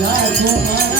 来，不晚。